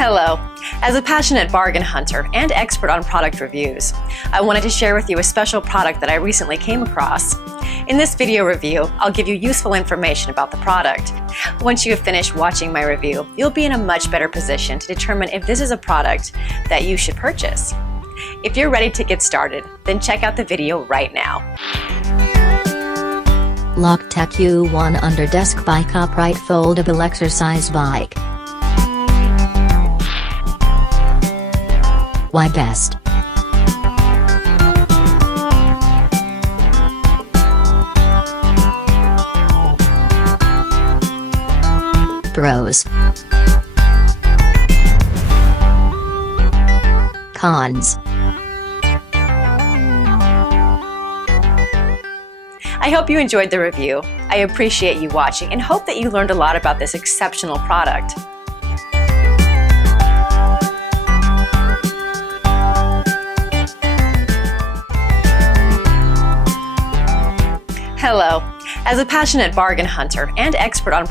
Hello. As a passionate bargain hunter and expert on product reviews, I wanted to share with you a special product that I recently came across. In this video review, I'll give you useful information about the product. Once you have finished watching my review, you'll be in a much better position to determine if this is a product that you should purchase. If you're ready to get started, then check out the video right now. Loctek U1 Under Desk Bike Upright Foldable Exercise Bike. Why best? Pros. Cons. I hope you enjoyed the review. I appreciate you watching and hope that you learned a lot about this exceptional product. Hello. As a passionate bargain hunter and expert on